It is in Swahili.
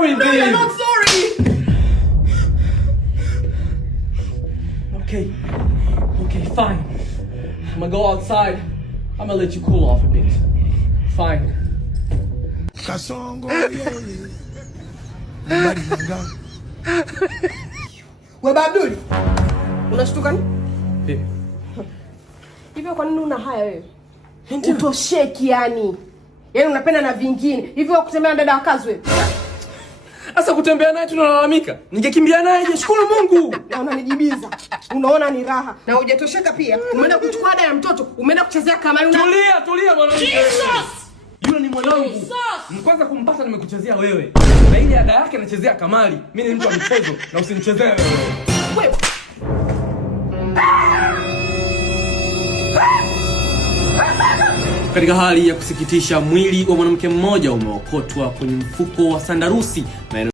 sorry, babe. No, you're not sorry. Okay, fine. I'm gonna go outside. I'm gonna let you cool off a bit. Fine. Kasongo Wewe Abdul, unashtuka nini? Babe. Hivyo kwa nini una haya wewe? Utosheki yani. Yaani unapenda na vingine. Hivyo kutembea na dada wa kazi wewe. Sasa kutembea naye tunalalamika. Ningekimbia naye je, shukuru Mungu. Na unanijibiza. Unaona ni raha. Na hujatosheka pia. Umeenda kuchukua ada ya mtoto, umeenda kuchezea kamari Tulia mwanangu. Yule ni mwanangu. Kwanza kumpata nimekuchezea wewe. Na ile ada yake anachezea kamari. Mimi ni mtu wa michezo na usinichezee wewe. Wewe. Katika hali ya kusikitisha, mwili wa mwanamke mmoja umeokotwa kwenye mfuko wa sandarusi